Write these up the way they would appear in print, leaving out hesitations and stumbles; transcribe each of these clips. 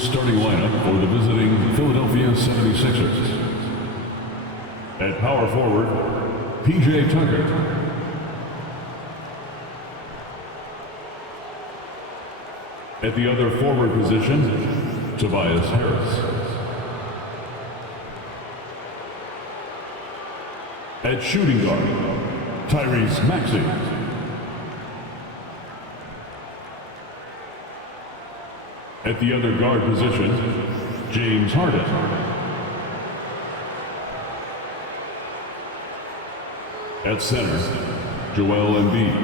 Starting lineup for the visiting Philadelphia 76ers. At power forward, P.J. Tucker. At the other forward position, Tobias Harris. At shooting guard, Tyrese Maxey. At the other guard position, James Harden. At center, Joel Embiid.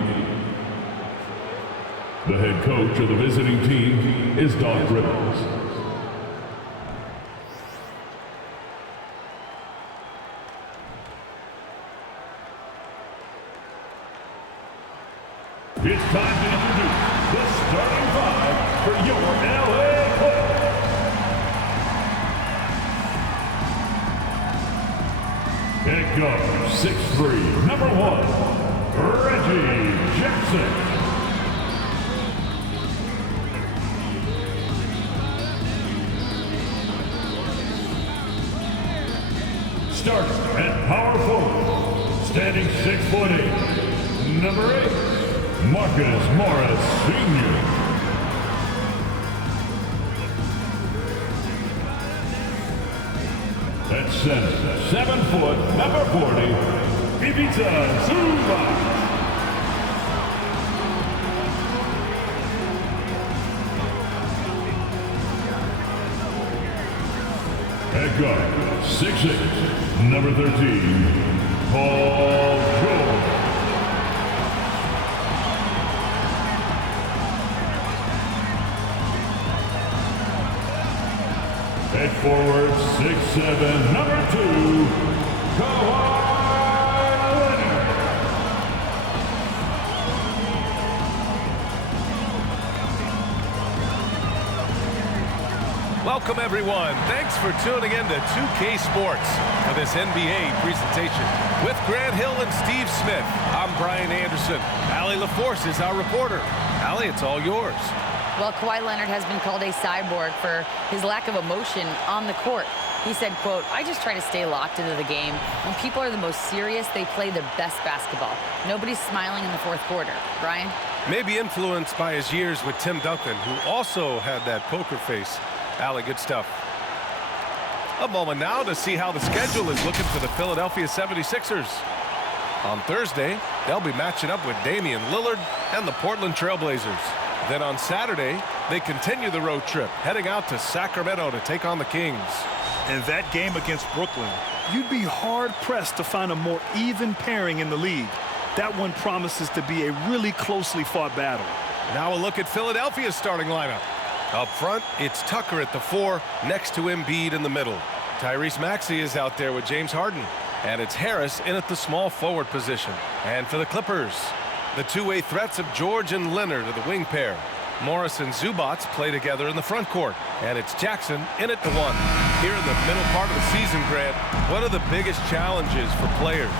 The head coach of the visiting team is Doc Rivers. It's time to introduce the starting five for your LA Clippers. At guard, 6'3", number 1, Reggie Jackson. Starts at power forward, standing 6'8", number 8, Marcus Morris Sr. At center, 7 foot, number 40, Ivica Zubac. At guard, 6'8", number 13, Paul George. At forward, 6'7", number 2, Kawhi Leonard. Welcome, everyone. Thanks for tuning in to 2K Sports for this NBA presentation. With Grant Hill and Steve Smith, I'm Brian Anderson. Allie LaForce is our reporter. Allie, it's all yours. Well, Kawhi Leonard has been called a cyborg for his lack of emotion on the court. He said, quote, "I just try to stay locked into the game. When people are the most serious, they play their best basketball. Nobody's smiling in the fourth quarter." Brian? Maybe influenced by his years with Tim Duncan, who also had that poker face. Allie, good stuff. A moment now to see how the schedule is looking for the Philadelphia 76ers. On Thursday, they'll be matching up with Damian Lillard and the Portland Trailblazers. Then on Saturday, they continue the road trip, heading out to Sacramento to take on the Kings. In that game against Brooklyn, you'd be hard-pressed to find a more even pairing in the league. That one promises to be a really closely fought battle. Now a look at Philadelphia's starting lineup. Up front, it's Tucker at the 4, next to Embiid in the middle. Tyrese Maxey is out there with James Harden. And it's Harris in at the small forward position. And for the Clippers, the two-way threats of George and Leonard are the wing pair. Morris and Zubac play together in the front court. And it's Jackson in at the 1. Here in the middle part of the season, Grant, what are the biggest challenges for players?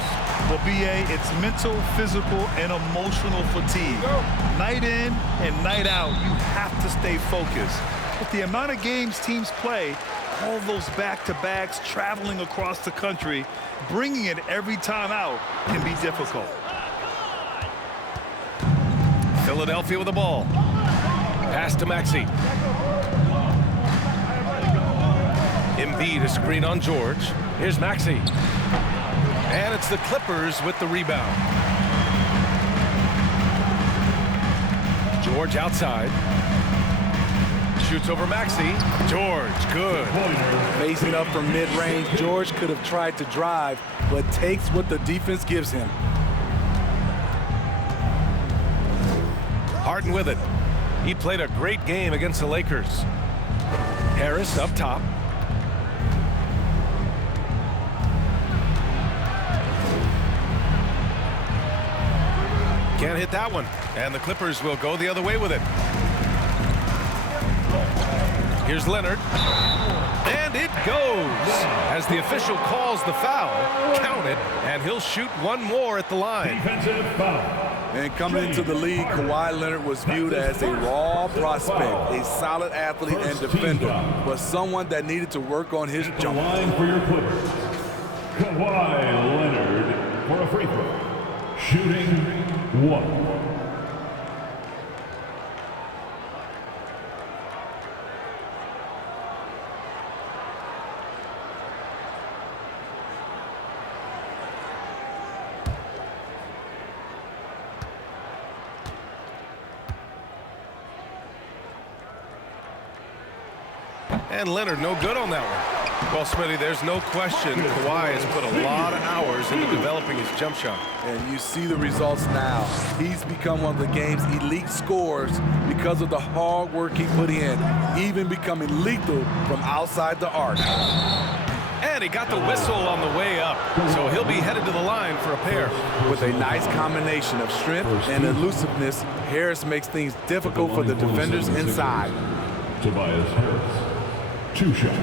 Well, B.A., it's mental, physical, and emotional fatigue. Night in and night out, you have to stay focused. With the amount of games teams play, all those back-to-backs, traveling across the country, bringing it every time out can be difficult. Philadelphia with the ball. Pass to Maxey. Embiid a screen on George. Here's Maxey. And it's the Clippers with the rebound. George outside. Shoots over Maxey. George, good. Facing up from mid-range, George could have tried to drive, but takes what the defense gives him. Harden with it. He played a great game against the Lakers. Harris up top. Can't hit that one. And the Clippers will go the other way with it. Here's Leonard. And it goes. As the official calls the foul, count it, and he'll shoot one more at the line. Defensive foul. And coming into the league, Kawhi Leonard was viewed as a raw prospect, a solid athlete and defender, but someone that needed to work on his jump. Line for your Clippers, Kawhi Leonard for a free throw. Shooting 1. And Leonard no good on that one. Well, Smitty, there's no question Kawhi has put a lot of hours into developing his jump shot. And you see the results now. He's become one of the game's elite scorers because of the hard work he put in, even becoming lethal from outside the arc. And he got the whistle on the way up, so he'll be headed to the line for a pair. With a nice combination of strength and elusiveness, Harris makes things difficult for the defenders inside. Tobias Harris. 2 shots.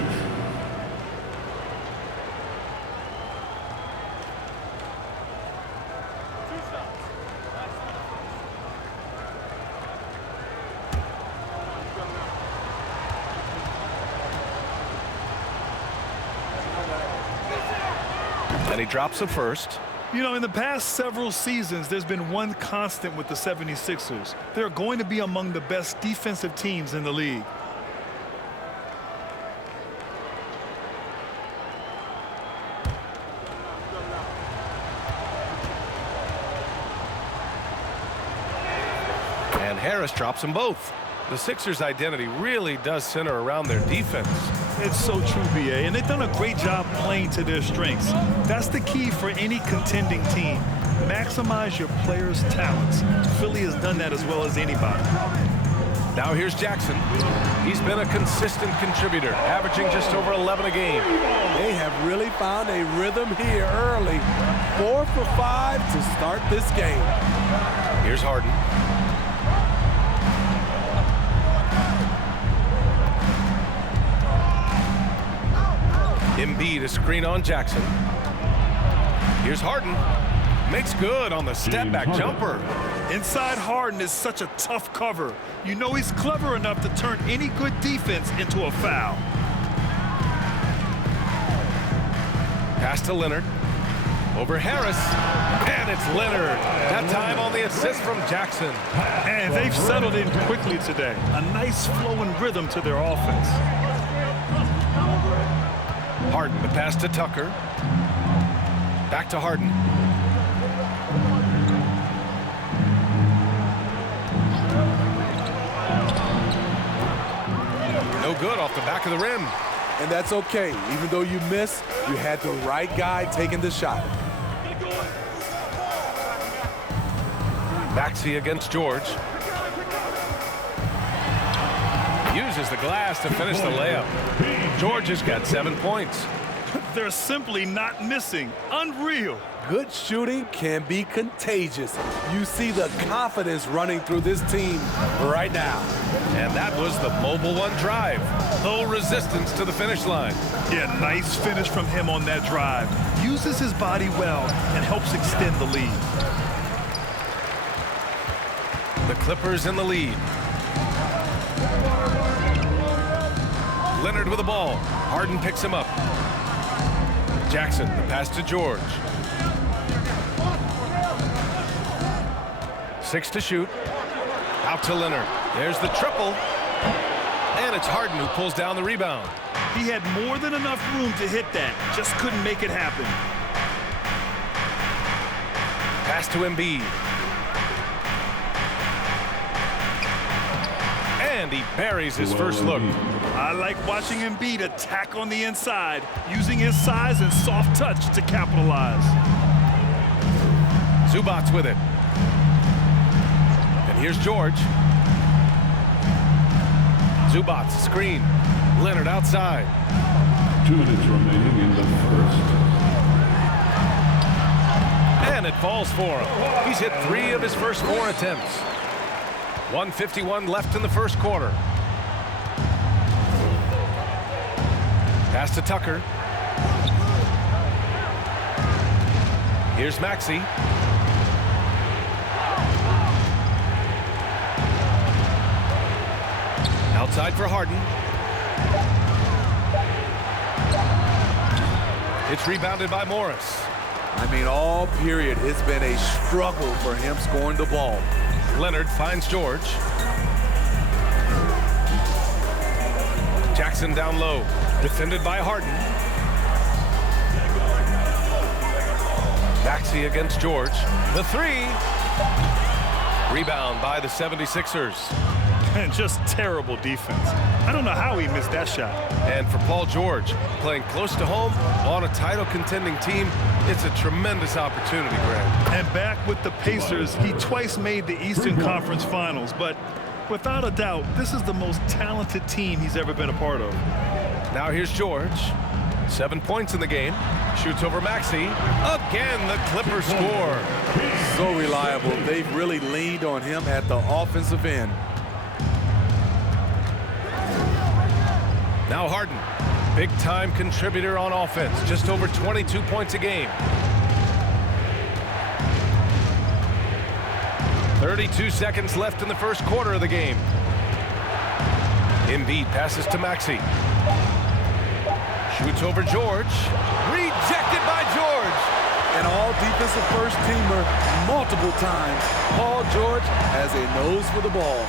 And he drops the first. You know, in the past several seasons, there's been one constant with the 76ers. They're going to be among the best defensive teams in the league. And Harris drops them both. The Sixers' identity really does center around their defense. It's so true, B.A., and they've done a great job playing to their strengths. That's the key for any contending team. Maximize your players' talents. Philly has done that as well as anybody. Now here's Jackson. He's been a consistent contributor, averaging just over 11 a game. They have really found a rhythm here early. 4 for 5 to start this game. Here's Harden. Embiid a screen on Jackson. Here's Harden. Makes good on the step-back jumper. Inside Harden is such a tough cover. You know he's clever enough to turn any good defense into a foul. Pass to Leonard. Over Harris. And it's Leonard. That time on the assist from Jackson. And they've settled in quickly today. A nice flowing rhythm to their offense. Harden, the pass to Tucker. Back to Harden. No good off the back of the rim. And that's okay. Even though you miss, you had the right guy taking the shot. Maxey against George. Uses the glass to finish the layup. George has got 7 points. They're simply not missing. Unreal. Good shooting can be contagious. You see the confidence running through this team right now. And that was the Mobile One drive. No resistance to the finish line. Yeah, nice finish from him on that drive. Uses his body well and helps extend the lead. The Clippers in the lead. Leonard with the ball. Harden picks him up. Jackson, the pass to George. 6 to shoot. Out to Leonard. There's the triple. And it's Harden who pulls down the rebound. He had more than enough room to hit that. Just couldn't make it happen. Pass to Embiid. And he buries his first look. I like watching Embiid attack on the inside, using his size and soft touch to capitalize. Zubac with it. And here's George. Zubac screen. Leonard outside. 2 minutes remaining in the first. And it falls for him. He's hit 3 of his first 4 attempts. 1:51 left in the first quarter. Pass to Tucker. Here's Maxey. Outside for Harden. It's rebounded by Morris. I mean, all period, it's been a struggle for him scoring the ball. Leonard finds George. Jackson down low, defended by Harden. Maxey against George. The three. Rebound by the 76ers. And just terrible defense. I don't know how he missed that shot. And for Paul George, playing close to home on a title contending team, it's a tremendous opportunity, Grant. And back with the Pacers, he twice made the Eastern Conference Finals, but without a doubt, this is the most talented team he's ever been a part of. Now here's George. 7 points in the game. Shoots over Maxey. Again, the Clippers score. So reliable. They've really leaned on him at the offensive end. Now Harden, big-time contributor on offense. Just over 22 points a game. 32 seconds left in the first quarter of the game. Embiid passes to Maxey. Shoots over George. Rejected by George. An all-defensive first-teamer multiple times. Paul George has a nose for the ball.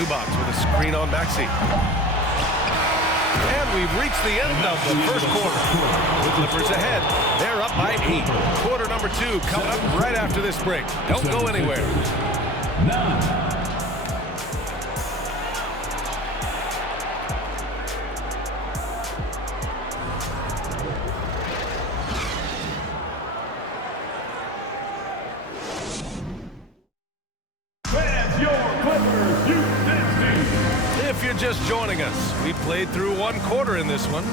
Zubac with a screen on Maxey. And we've reached the end of the first quarter. The Clippers ahead. They're up by 8. Quarter number 2 coming up right after this break. Don't go anywhere. If you're just joining us, we played through 1 quarter in this one.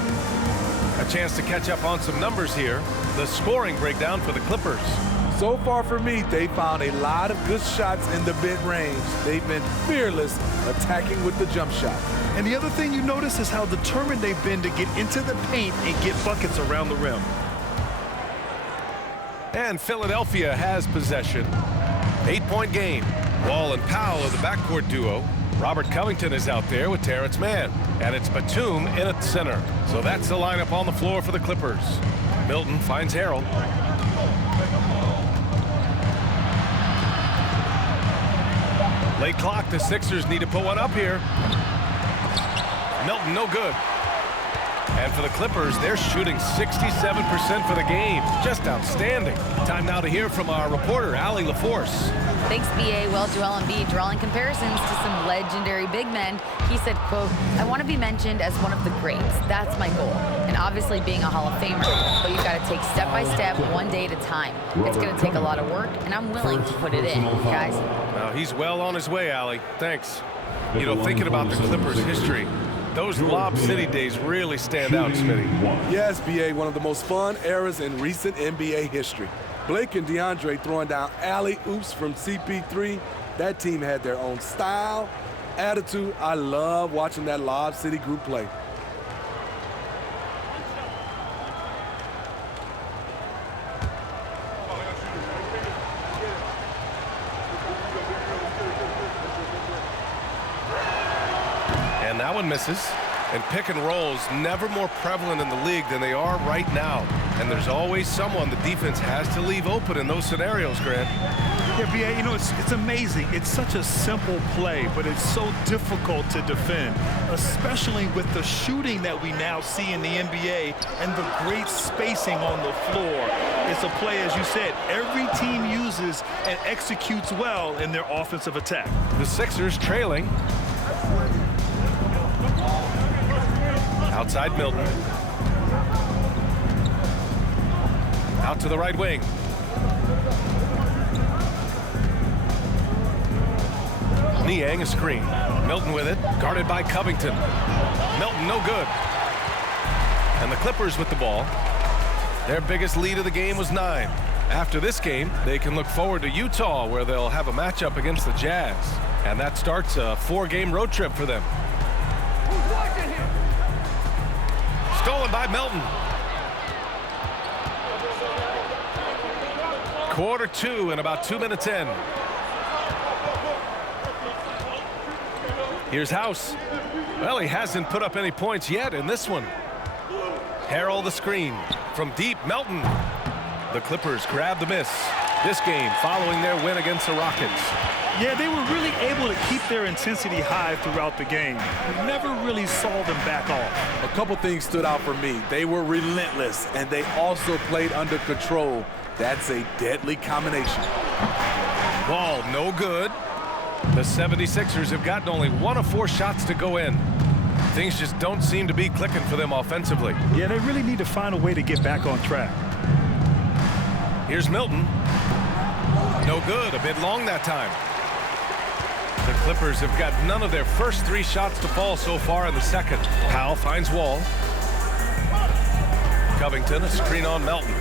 A chance to catch up on some numbers here. The scoring breakdown for the Clippers. So far for me, they found a lot of good shots in the mid-range. They've been fearless attacking with the jump shot. And the other thing you notice is how determined they've been to get into the paint and get buckets around the rim. And Philadelphia has possession. 8-point game. Wall and Powell are the backcourt duo. Robert Covington is out there with Terrence Mann. And it's Batum in at center. So that's the lineup on the floor for the Clippers. Milton finds Harrell. Late clock, the Sixers need to put one up here. Milton, no good. And for the Clippers, they're shooting 67% for the game. Just outstanding. Time now to hear from our reporter, Allie LaForce. Thanks, B.A. Well, Joel Embiid drawing comparisons to some legendary big men. He said, quote, "I want to be mentioned as one of the greats. That's my goal." And obviously being a Hall of Famer. But you've got to take step by step, one day at a time. It's going to take a lot of work, and I'm willing to put it in, guys. Well, he's well on his way, Allie. Thanks. You know, thinking about the Clippers' history, those Lob City days really stand out, Smitty. Yes, B.A., one of the most fun eras in recent NBA history. Blake and DeAndre throwing down alley-oops from CP3. That team had their own style, attitude. I love watching that Lob City group play. And that one misses. And pick and rolls never more prevalent in the league than they are right now. And there's always someone the defense has to leave open in those scenarios, Grant. Yeah, B.A., you know, it's amazing. It's such a simple play, but it's so difficult to defend, especially with the shooting that we now see in the NBA and the great spacing on the floor. It's a play, as you said, every team uses and executes well in their offensive attack. The Sixers trailing. Outside Milton. Out to the right wing. Niang a screen. Milton with it. Guarded by Covington. Milton no good. And the Clippers with the ball. Their biggest lead of the game was 9. After this game, they can look forward to Utah, where they'll have a matchup against the Jazz. And that starts a 4-game road trip for them. Stolen by Melton. Quarter 2 and about 2 minutes in. Here's House. Well, he hasn't put up any points yet in this one. Harrell the screen. From deep, Melton. The Clippers grab the miss. This game following their win against the Rockets. Yeah, they were really able to keep their intensity high throughout the game. We never really saw them back off. A couple things stood out for me. They were relentless, and they also played under control. That's a deadly combination. Ball no good. The 76ers have gotten only 1 of 4 shots to go in. Things just don't seem to be clicking for them offensively. Yeah, they really need to find a way to get back on track. Here's Milton. No good, a bit long that time. The Clippers have got none of their first 3 shots to fall so far in the second. Powell finds Wall. Covington, a screen on Melton.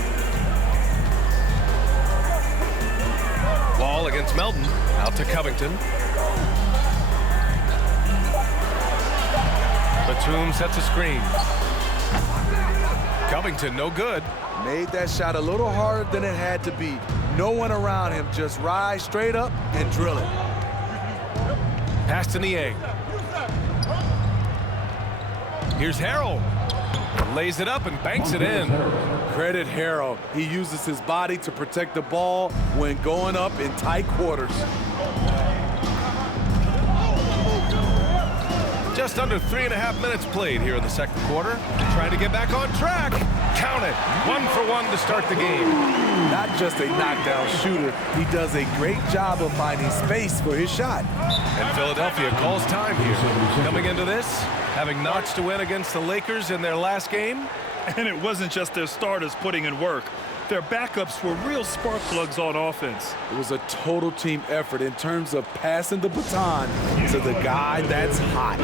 Wall against Melton, out to Covington. Batum sets a screen. Covington, no good. Made that shot a little harder than it had to be. No one around him, just rise straight up and drill it. Pass to Niang. Here's Harrell. Lays it up and banks it in. Credit Harrell. He uses his body to protect the ball when going up in tight quarters. Just under 3.5 minutes played here in the second quarter. Trying to get back on track. Count it. 1 for 1 to start the game. Not just a knockdown shooter, he does a great job of finding space for his shot. And Philadelphia calls time here. Coming into this, having notched to win against the Lakers in their last game. And it wasn't just their starters putting in work. Their backups were real spark plugs on offense. It was a total team effort in terms of passing the baton to the guy that's hot.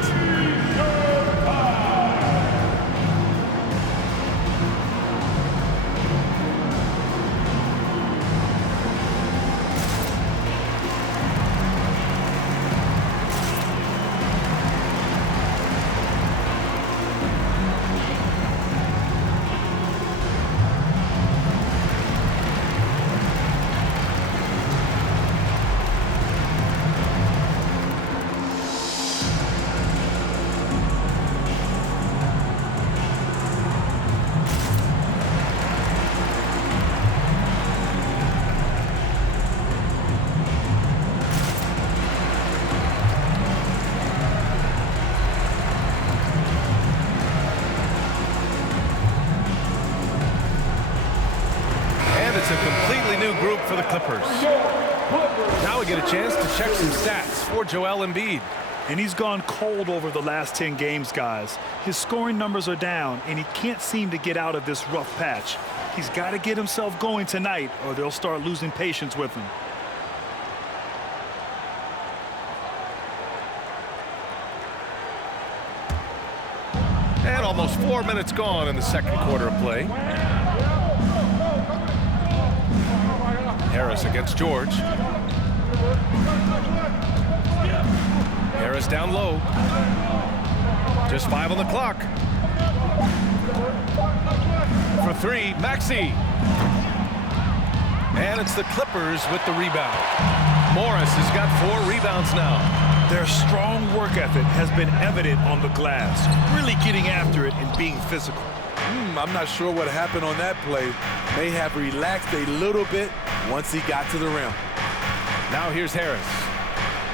It's a completely new group for the Clippers. Now we get a chance to check some stats for Joel Embiid. And he's gone cold over the last 10 games, guys. His scoring numbers are down, and he can't seem to get out of this rough patch. He's got to get himself going tonight, or they'll start losing patience with him. And almost 4 minutes gone in the second quarter of play. Harris against George. Harris down low. Just 5 on the clock. For 3, Maxey. And it's the Clippers with the rebound. Morris has got 4 rebounds now. Their strong work ethic has been evident on the glass, really getting after it and being physical. I'm not sure what happened on that play. May have relaxed a little bit once he got to the rim. Now here's Harris.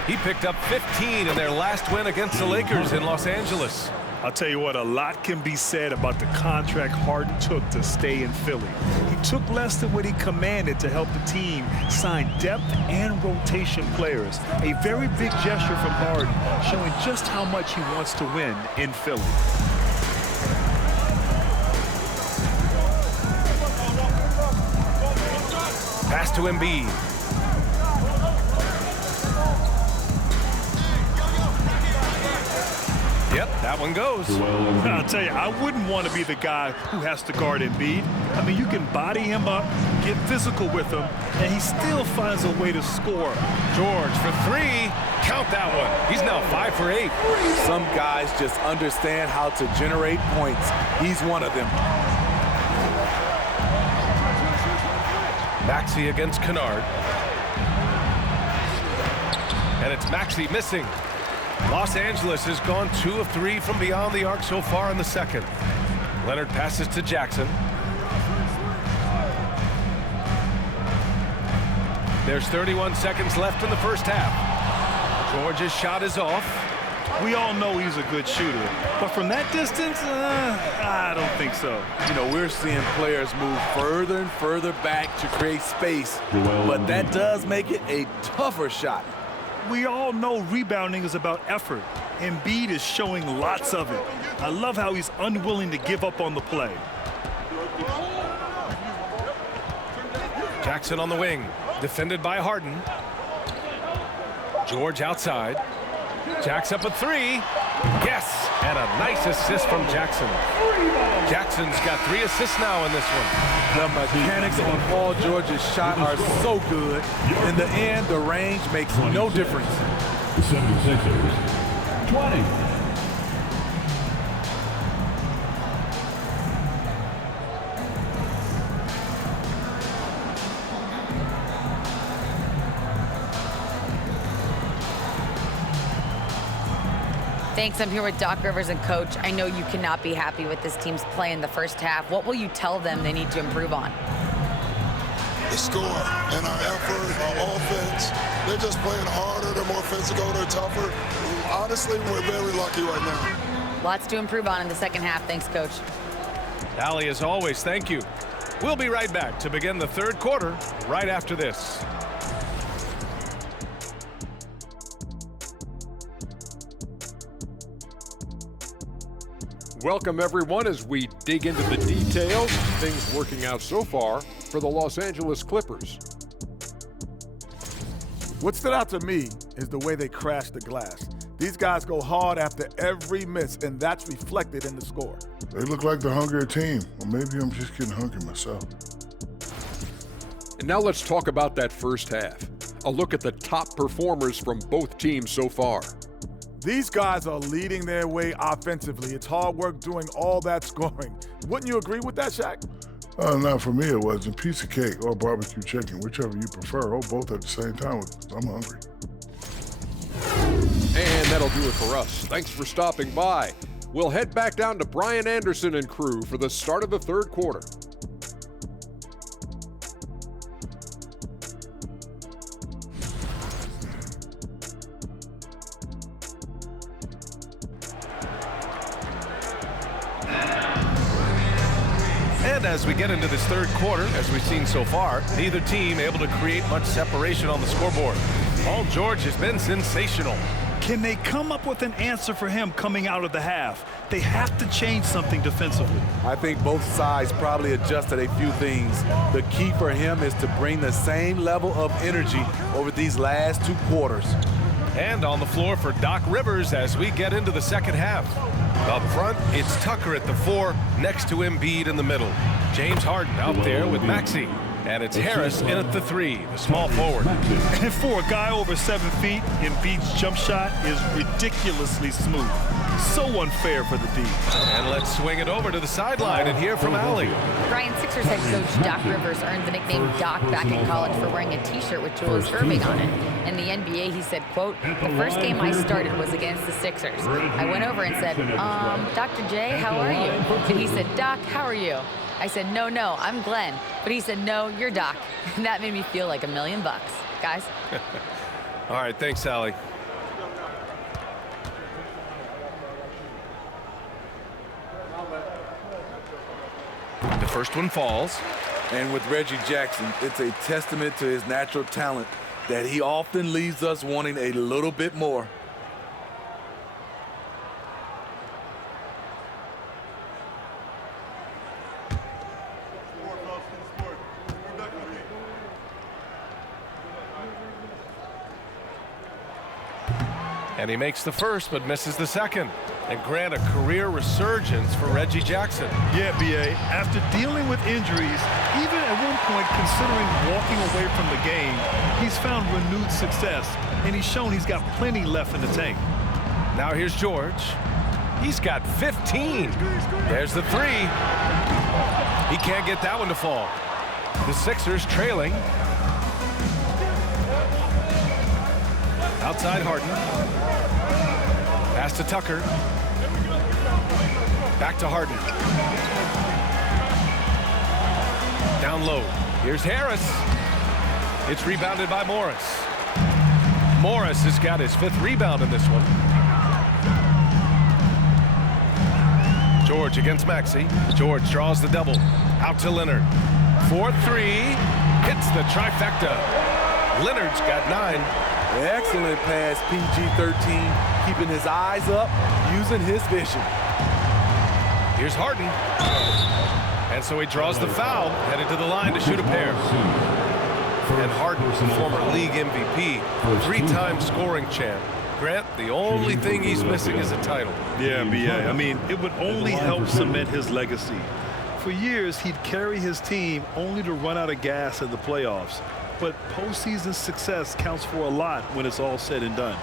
He picked up 15 in their last win against the Lakers in Los Angeles. I'll tell you what, a lot can be said about the contract Harden took to stay in Philly. He took less than what he commanded to help the team sign depth and rotation players. A very big gesture from Harden, showing just how much he wants to win in Philly. Pass to Embiid. Yep, That one goes. I'll tell you, I wouldn't want to be the guy who has to guard Embiid. I mean, you can body him up, get physical with him, and he still finds a way to score. George for three. Count that one. He's now 5 for 8. Some guys just understand how to generate points. He's one of them. Maxey against Kennard. And it's Maxey missing. Los Angeles has gone 2 of 3 from beyond the arc so far in the second. Leonard passes to Jackson. There's 31 seconds left in the first half. George's shot is off. We all know he's a good shooter, but from that distance, I don't think so. You know, we're seeing players move further and further back to create space, but that does make it a tougher shot. We all know rebounding is about effort. Embiid is showing lots of it. I love how he's unwilling to give up on the play. Jackson on the wing, defended by Harden. George outside. Jack's up a 3. Yes, and a nice assist from Jackson. Jackson's got 3 assists now in this one. The mechanics on Paul George's shot are so good. In the end, the range makes no difference. 76ers, 20. Thanks. I'm here with Doc Rivers and Coach. I know you cannot be happy with this team's play in the first half. What will you tell them they need to improve on? The score and our effort, our offense. They're just playing harder. They're more physical. They're tougher. Honestly, we're very lucky right now. Lots to improve on in the second half. Thanks, Coach. Allie, as always, thank you. We'll be right back to begin the third quarter right after this. Welcome, everyone, as we dig into the details. Things working out so far for the Los Angeles Clippers. What stood out to me is the way they crash the glass. These guys go hard after every miss, and that's reflected in the score. They look like the hungrier team, or maybe I'm just getting hungry myself. And now let's talk about that first half. A look at the top performers from both teams so far. These guys are leading their way offensively. It's hard work doing all that scoring. Wouldn't you agree with that, Shaq? Not for me, it wasn't. Piece of cake or barbecue chicken, whichever you prefer, or both at the same time. I'm hungry. And that'll do it for us. Thanks for stopping by. We'll head back down to Brian Anderson and crew for the start of the third quarter. And as we get into this third quarter, as we've seen so far, neither team able to create much separation on the scoreboard. Paul George has been sensational. Can they come up with an answer for him coming out of the half? They have to change something defensively. I think both sides probably adjusted a few things. The key for him is to bring the same level of energy over these last 2 quarters. And on the floor for Doc Rivers as we get into the second half. Up front, it's Tucker at the 4, next to Embiid in the middle. James Harden out there with Maxey. And it's Harris in at the 3, the small forward. And for a guy over 7 feet, Embiid's jump shot is ridiculously smooth. So unfair for the D. And let's swing it over to the sideline and hear from Allie. Brian, Sixers head coach Doc Rivers earned the nickname Doc back in college for wearing a T-shirt with Julius Erving on it. In the NBA, he said, quote, "The first game I started was against the Sixers. I went over and said, Dr. J, how are you?" And he said, "Doc, how are you?" I said, no, I'm Glenn. But he said, "No, you're Doc." And that made me feel like $1 million. Guys? All right, thanks, Allie. The first one falls. And with Reggie Jackson, it's a testament to his natural talent that he often leaves us wanting a little bit more. And he makes the first but misses the second. And Grant, a career resurgence for Reggie Jackson. Yeah, B.A. After dealing with injuries, even at one point considering walking away from the game, he's found renewed success, and he's shown he's got plenty left in the tank. Now here's George. He's got 15. There's the three. He can't get that one to fall. The Sixers trailing. Outside Harden. Pass to Tucker. Back to Harden. Down low. Here's Harris. It's rebounded by Morris. Morris has got his 5th rebound in this one. George against Maxey. George draws the double. Out to Leonard. 4-3. Hits the trifecta. Leonard's got 9. Excellent pass, PG-13, keeping his eyes up, using his vision. Here's Harden. And so he draws the foul, headed to the line to shoot a pair. And Harden, former league MVP, 3-time scoring champ. Grant, the only thing he's missing is a title. Yeah, B.A. I mean, it would only help cement his legacy. For years, he'd carry his team only to run out of gas in the playoffs. But postseason success counts for a lot when it's all said and done.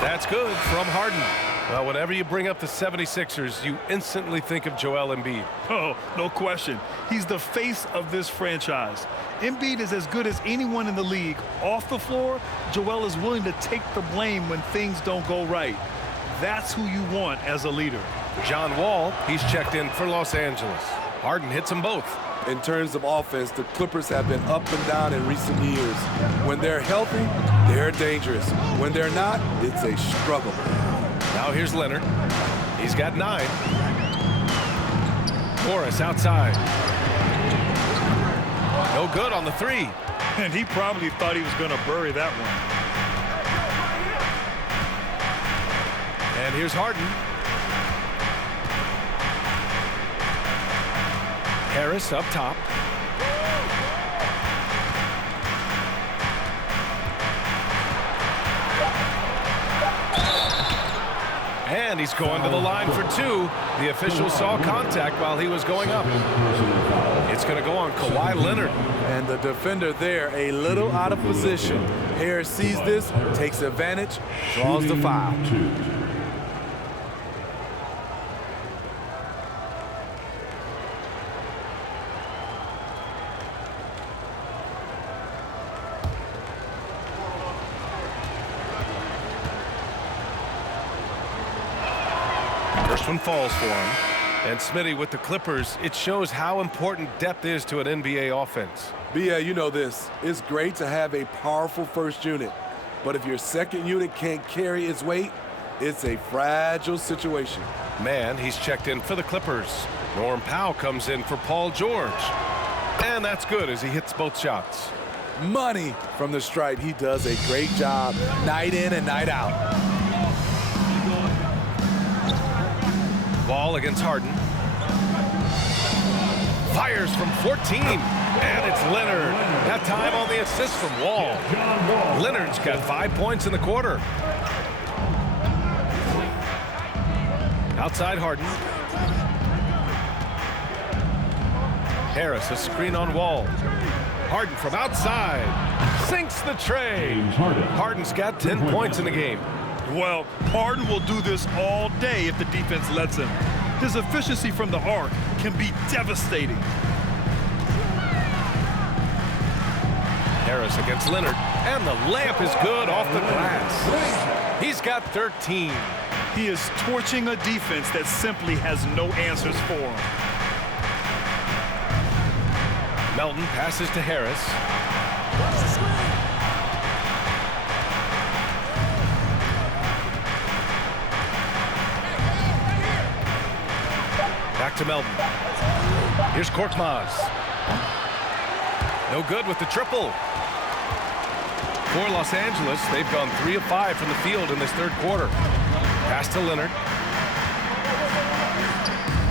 That's good from Harden. Well, whenever you bring up the 76ers, you instantly think of Joel Embiid. Oh, no question. He's the face of this franchise. Embiid is as good as anyone in the league. Off the floor, Joel is willing to take the blame when things don't go right. That's who you want as a leader. John Wall, he's checked in for Los Angeles. Harden hits them both. In terms of offense, the Clippers have been up and down in recent years. When they're healthy, they're dangerous. When they're not, it's a struggle. Now here's Leonard. He's got 9. Morris outside. No good on the 3. And he probably thought he was going to bury that one. And here's Harden. Harris up top. And he's going to the line for 2. The official saw contact while he was going up. It's going to go on Kawhi Leonard. And the defender there a little out of position. Harris sees this, takes advantage, draws the foul. First one falls for him. And Smitty, with the Clippers, it shows how important depth is to an NBA offense. B.A., you know this. It's great to have a powerful first unit. But if your second unit can't carry its weight, it's a fragile situation. Man, he's checked in for the Clippers. Norm Powell comes in for Paul George. And that's good as he hits both shots. Money from the stripe. He does a great job night in and night out. Ball against Harden. Fires from 14. And it's Leonard. That time on the assist from Wall. Leonard's got 5 points in the quarter. Outside Harden. Harris, a screen on Wall. Harden from outside. Sinks the tray. Harden's got 10 points in the game. Well, Harden will do this all day if the defense lets him. His efficiency from the arc can be devastating. Harris against Leonard, and the layup is good off the glass. He's got 13. He is torching a defense that simply has no answers for him. Melton passes to Harris. Back to Melton. Here's Korkmaz. No good with the triple. For Los Angeles, they've gone 3 of 5 from the field in this third quarter. Pass to Leonard.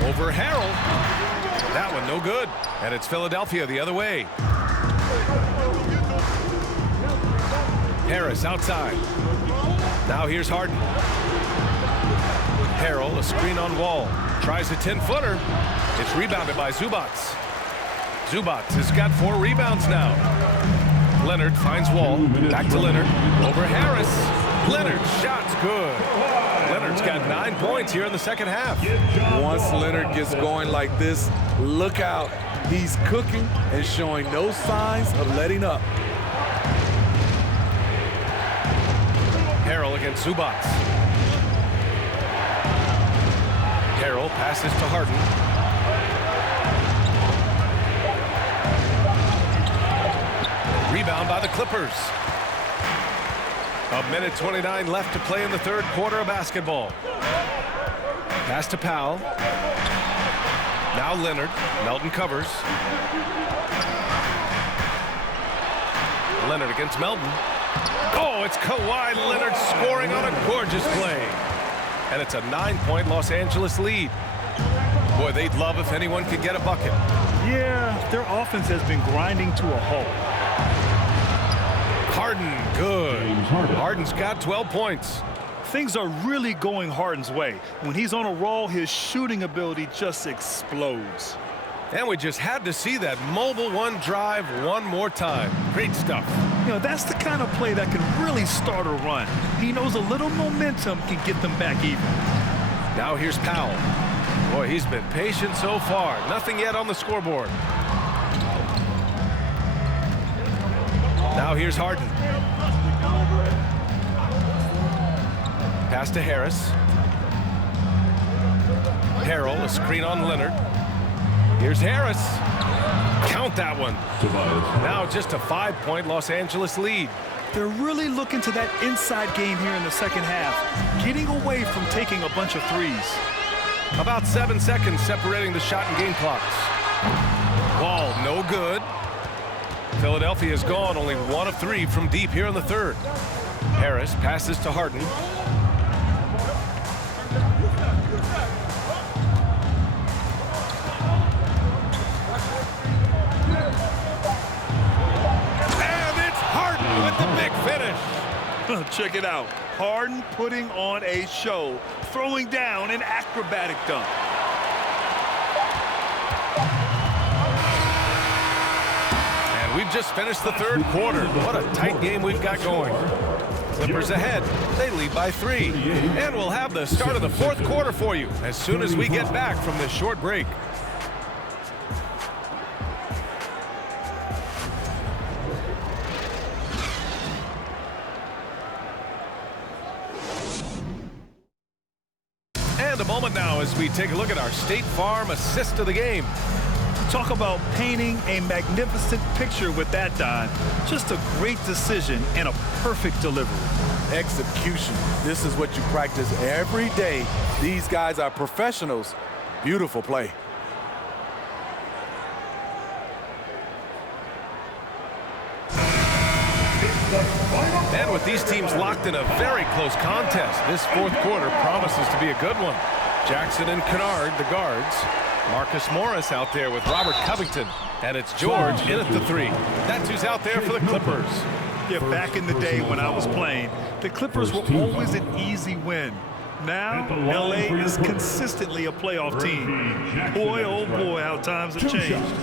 Over Harrell. That one no good. And it's Philadelphia the other way. Harris outside. Now here's Harden. Harrell, a screen on Wall. Tries a 10-footer. It's rebounded by Zubac. Zubac has got 4 rebounds now. Leonard finds Wall. Back to Leonard. Over Harris. Leonard's shot's good. Leonard's got 9 points here in the second half. Once Leonard gets going like this, look out. He's cooking and showing no signs of letting up. Harrell against Zubac. Harrell passes to Harden. Rebound by the Clippers. 1:29 left to play in the third quarter of basketball. Pass to Powell. Now Leonard. Melton covers. Leonard against Melton. Oh, it's Kawhi Leonard scoring on a gorgeous play. And it's a 9-point Los Angeles lead. Boy, they'd love if anyone could get a bucket. Yeah, their offense has been grinding to a halt. Harden, good. Harden's got 12 points. Things are really going Harden's way. When he's on a roll, his shooting ability just explodes. And we just had to see that mobile one drive one more time. Great stuff. You know, that's the kind of play that can really start a run. He knows a little momentum can get them back even. Now here's Powell. Boy, he's been patient so far. Nothing yet on the scoreboard. Now here's Harden. Pass to Harris. Harrell, a screen on Leonard. Here's Harris. Count that one. Now just a 5-point Los Angeles lead. They're really looking to that inside game here in the second half, getting away from taking a bunch of threes. About 7 seconds separating the shot and game clocks. Wall, no good. Philadelphia is gone, only 1 of 3 from deep here in the third. Harris passes to Harden. With the big finish. Check it out. Harden putting on a show, throwing down an acrobatic dunk. And we've just finished the third quarter. What a tight game we've got going. Clippers ahead. They lead by 3. And we'll have the start of the fourth quarter for you as soon as we get back from this short break. And a moment now as we take a look at our State Farm assist of the game. Talk about painting a magnificent picture with that, Don. Just a great decision and a perfect delivery. Execution. This is what you practice every day. These guys are professionals. Beautiful play. And with these teams locked in a very close contest, this fourth quarter promises to be a good one. Jackson and Kennard, the guards. Marcus Morris out there with Robert Covington. And it's George in at the 3. That's who's out there for the Clippers. Yeah, back in the day when I was playing, the Clippers were always an easy win. Now, LA is consistently a playoff team. Boy, oh boy, how times have changed.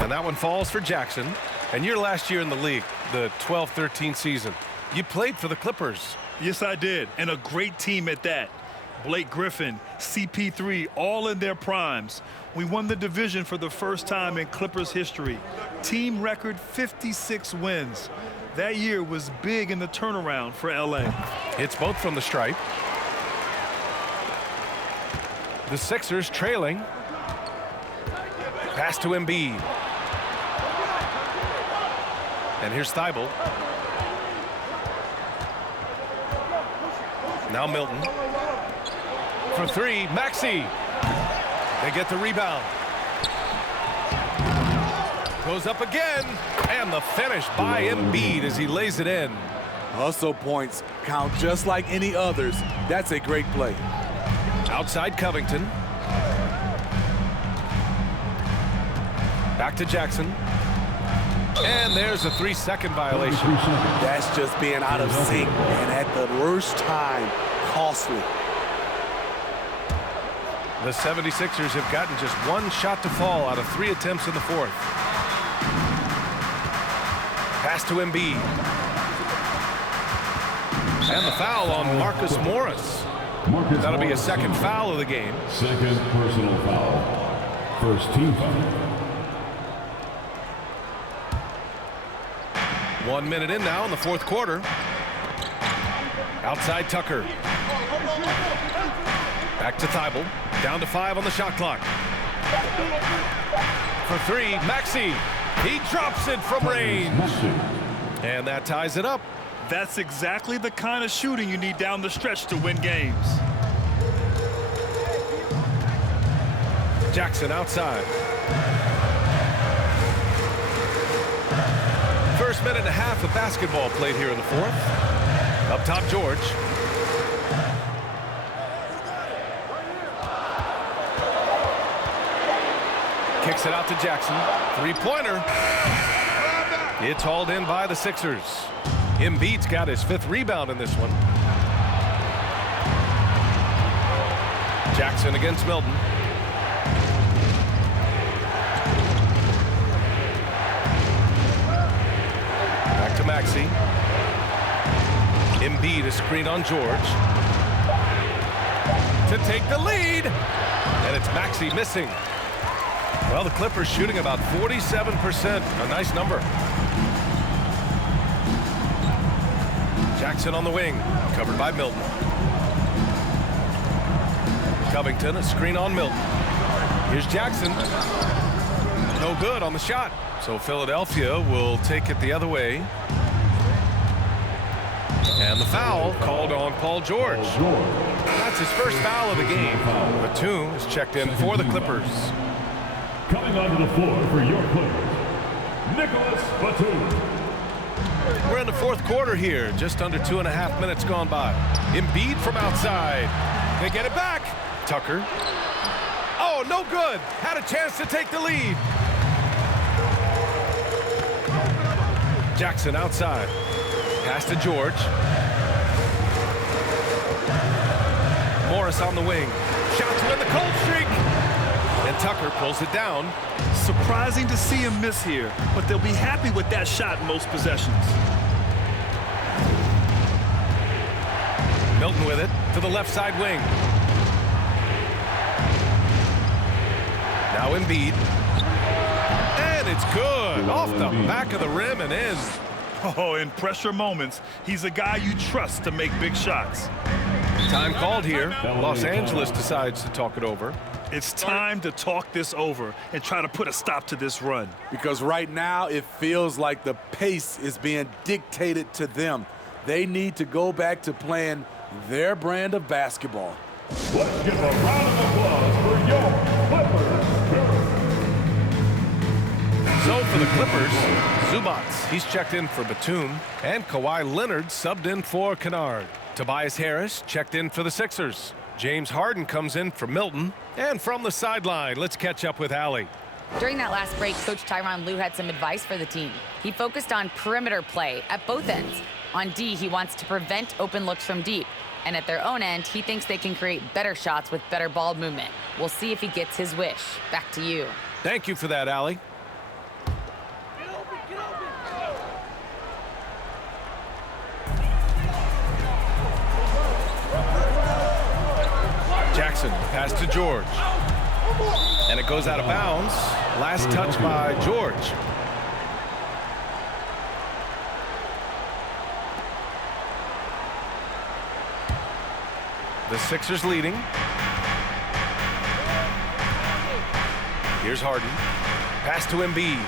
And that one falls for Jackson. And your last year in the league, the 12-13 season, you played for the Clippers. Yes, I did, and a great team at that. Blake Griffin, CP3, all in their primes. We won the division for the first time in Clippers history. Team record 56 wins. That year was big in the turnaround for LA. It's both from the stripe. The Sixers trailing. Pass to Embiid. And here's Thibault. Now Milton. For 3, Maxey. They get the rebound. Goes up again, and the finish by Embiid as he lays it in. Hustle points count just like any others. That's a great play. Outside Covington. Back to Jackson. And there's a 3-second violation. That's just being out of sync and at the worst time, costly. The 76ers have gotten just one shot to fall out of 3 attempts in the fourth. Pass to Embiid. And the foul on Marcus Morris. That'll be a second foul of the game. Second personal foul. First team foul. 1 minute in now in the fourth quarter. Outside Tucker. Back to Thibault. Down to 5 on the shot clock. For 3, Maxey. He drops it from range. And that ties it up. That's exactly the kind of shooting you need down the stretch to win games. Jackson outside. First minute and a half of basketball played here in the fourth. Up top, George. Kicks it out to Jackson. 3-pointer. It's hauled in by the Sixers. Embiid's got his 5th rebound in this one. Jackson against Milton. Back to Maxey. Embiid is screened on George. To take the lead. And it's Maxey missing. Well, the Clippers shooting about 47%. A nice number. Jackson on the wing. Covered by Milton. Covington, a screen on Milton. Here's Jackson. No good on the shot. So Philadelphia will take it the other way. And the foul called on Paul George. That's his first foul of the game. Batum is checked in for the Clippers. Coming onto the floor for your Clippers, Nicholas Batum. We're in the fourth quarter here. Just under 2.5 minutes gone by. Embiid from outside. They get it back. Tucker. Oh, no good. Had a chance to take the lead. Jackson outside. Pass to George. Morris on the wing. Shot to win the cold streak. And Tucker pulls it down. Surprising to see him miss here, but they'll be happy with that shot most possessions. Milton with it to the left side wing. Now Embiid. And it's good. Off the back of the rim and in. Oh, in pressure moments, he's a guy you trust to make big shots. Time called here. Los Angeles decides to talk it over. It's time to talk this over and try to put a stop to this run. Because right now it feels like the pace is being dictated to them. They need to go back to playing their brand of basketball. Let's give a round of applause for your Clippers. So for the Clippers, Zubats, he's checked in for Batum, and Kawhi Leonard subbed in for Kennard. Tobias Harris checked in for the Sixers. James Harden comes in for Milton. And from the sideline, let's catch up with Allie. During that last break, Coach Tyronn Lue had some advice for the team. He focused on perimeter play at both ends. On D, he wants to prevent open looks from deep. And at their own end, he thinks they can create better shots with better ball movement. We'll see if he gets his wish. Back to you. Thank you for that, Allie. Jackson, pass to George. And it goes out of bounds. Last touch by George. The Sixers leading. Here's Harden. Pass to Embiid.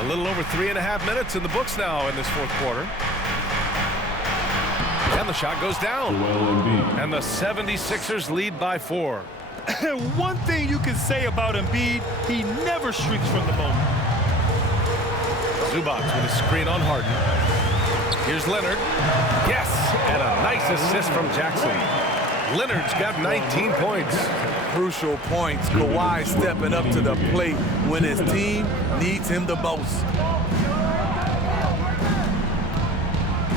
A little over 3.5 minutes in the books now in this fourth quarter. And the shot goes down. And the 76ers lead by 4. One thing you can say about Embiid, he never shrinks from the moment. Zubac with a screen on Harden. Here's Leonard. Yes, and a nice assist from Jackson. Leonard's got 19 points. Crucial points. Kawhi stepping up to the plate when his team needs him the most.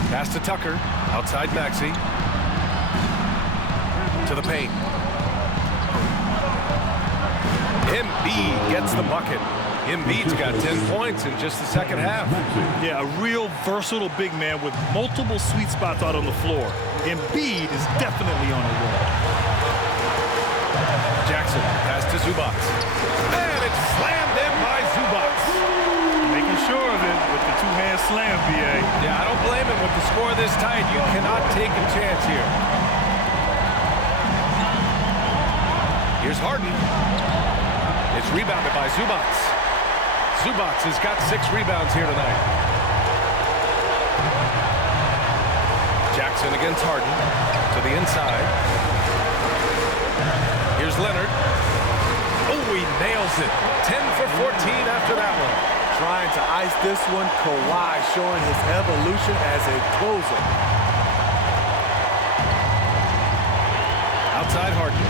Pass to Tucker. Outside Maxey. To the paint. Embiid gets the bucket. Embiid's got 10 points in just the second half. Yeah, a real versatile big man with multiple sweet spots out on the floor. Embiid is definitely on a roll. Jackson, pass to Zubac. And it's slammed in by Zubac. Making sure of it with the two-hand slam, B.A. Yeah, I don't blame him with the score this tight. You cannot take a chance here. Here's Harden. It's rebounded by Zubac. Zubac has got 6 rebounds here tonight. Jackson against Harden to the inside. Here's Leonard. Oh, he nails it. 10 for 14 after that one. Trying to ice this one, Kawhi showing his evolution as a closer. Outside Harden.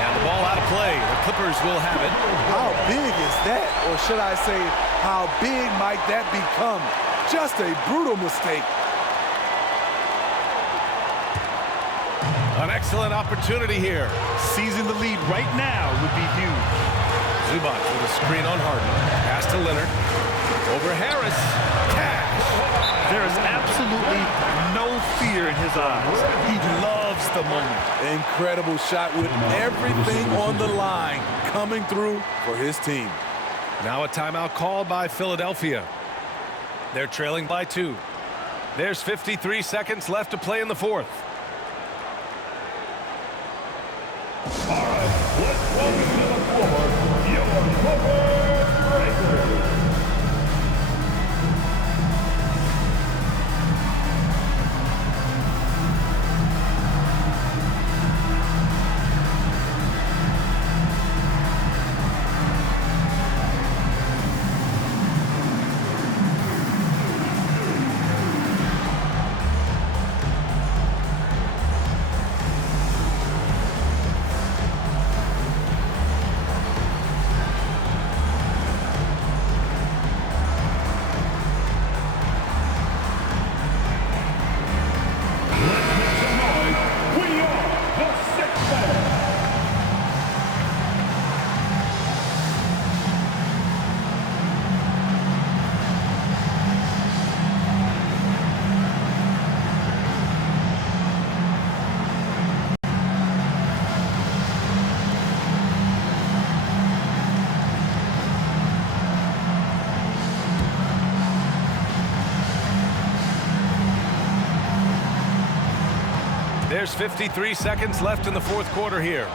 And the ball out of play. The Clippers will have it. How big is that? Or should I say, how big might that become? Just a brutal mistake. An excellent opportunity here. Seizing the lead right now would be huge. Zubac with a screen on Harden. Pass to Leonard. Over Harris. Cash. There is absolutely no fear in his eyes. He loves the moment. Incredible shot with everything on the line coming through for his team. Now a timeout called by Philadelphia. They're trailing by 2. There's 53 seconds left to play in the fourth. All right, let's welcome to the floor your Clipper Racers. There's 53 seconds left in the fourth quarter here.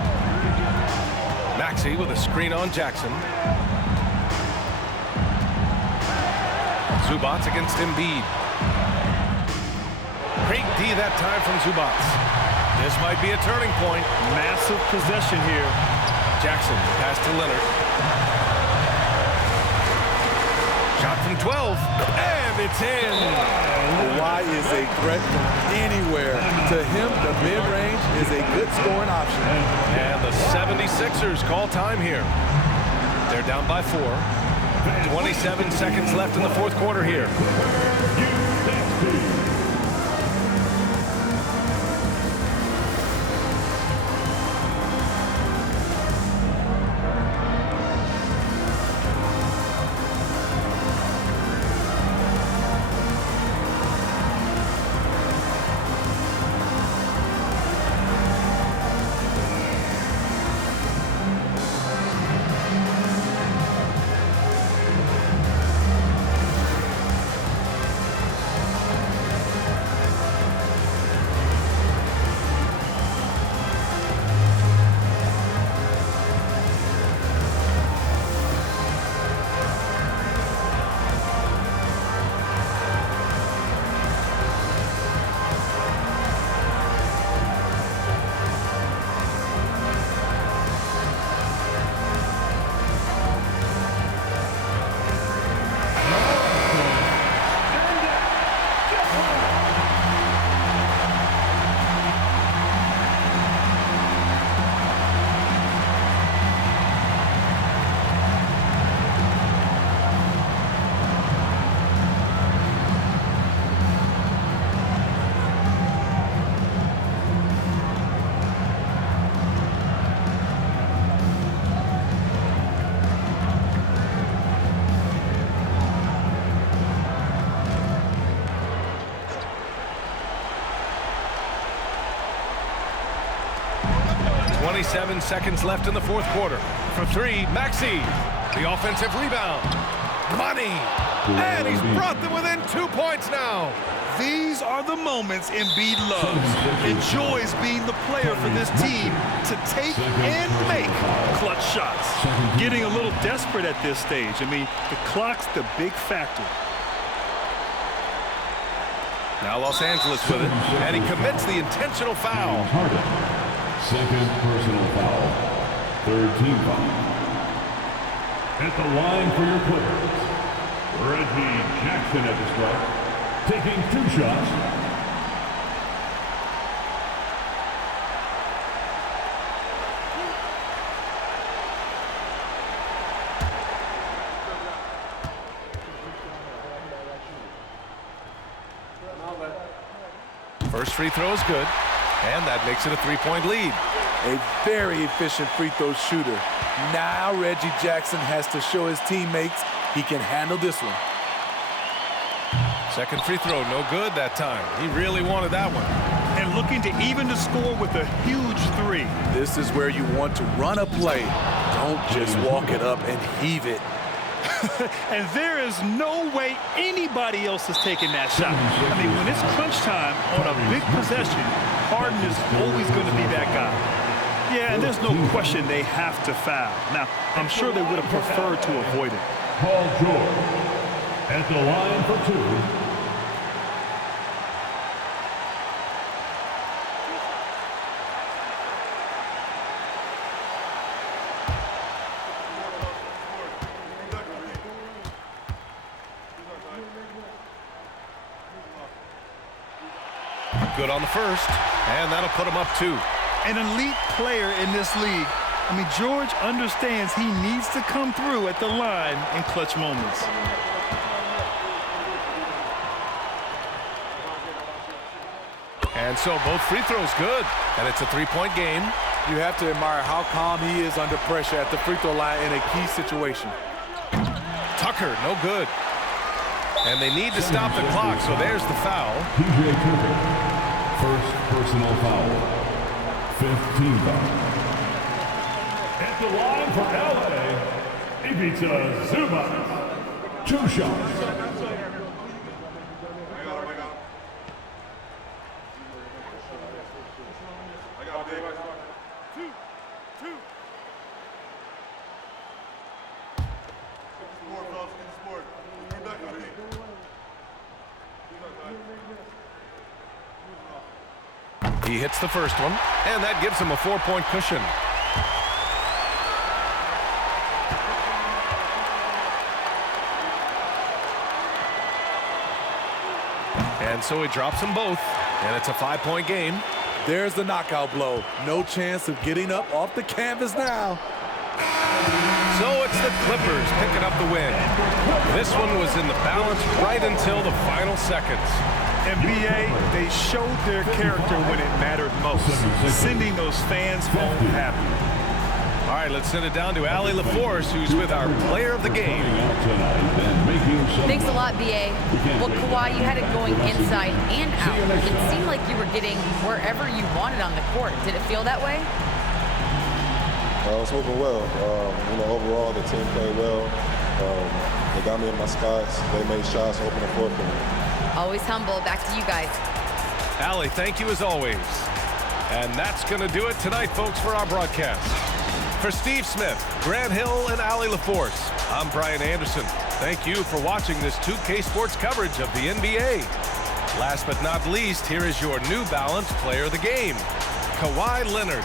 Maxey with a screen on Jackson. Zubac against Embiid. Great D that time from Zubac. This might be a turning point. Massive possession here. Jackson, pass to Leonard. Shot from 12, and it's in. Kawhi is a threat from anywhere. To him, the mid-range is a good scoring option. And the 76ers call time here. They're down by 4. 27 seconds left in the fourth quarter here. 27 seconds left in the fourth quarter. For three, Maxey. The offensive rebound. Money. And he's brought them within 2 points now. These are the moments Embiid loves. Enjoys being the player for this team to take and make clutch shots. Getting a little desperate at this stage. I mean, the clock's the big factor. Now Los Angeles with it, and he commits the intentional foul. Harden. Second personal foul. Third team foul. At the line for your Clippers, Reggie Jackson at the stripe. Taking 2 shots. First free throw is good, and that makes it a 3-point lead. A very efficient free throw shooter. Now Reggie Jackson has to show his teammates he can handle this one. Second free throw, no good that time. He really wanted that one. And looking to even the score with a huge 3. This is where you want to run a play. Don't just walk it up and heave it. And there is no way anybody else is taking that shot. I mean, when it's crunch time on a big possession, Harden is always going to be that guy. Yeah, and there's no question they have to foul. Now, I'm sure they would have preferred to avoid it. Paul George at the line for 2. Good on the first, and that'll put him up 2. An elite player in this league. I mean, George understands he needs to come through at the line in clutch moments. And so both free throws good, and it's a 3-point game. You have to admire how calm he is under pressure at the free throw line in a key situation. Tucker, no good. And they need to stop the clock, so there's the foul. PJ Tucker. First personal foul. 5th team foul. At the line for LA, Ivica Zubac. 2 shots. He hits the first one, and that gives him a 4-point cushion. And so he drops them both, and it's a 5-point game. There's the knockout blow. No chance of getting up off the canvas now. So it's the Clippers picking up the win. This one was in the balance right until the final seconds. NBA, they showed their character when it mattered most, sending those fans home happy. All right, let's send it down to Allie LaForce, who's with our player of the game. Thanks a lot, B.A. Well, Kawhi, you had it going inside and out. It seemed like you were getting wherever you wanted on the court. Did it feel that way? I was hoping well. Overall, the team played well. They got me in my spots. They made shots, open the floor for me. Always humble. Back to you guys. Allie, thank you as always. And that's going to do it tonight, folks, for our broadcast. For Steve Smith, Grant Hill, and Allie LaForce, I'm Brian Anderson. Thank you for watching this 2K Sports coverage of the NBA. Last but not least, here is your New Balance player of the game, Kawhi Leonard.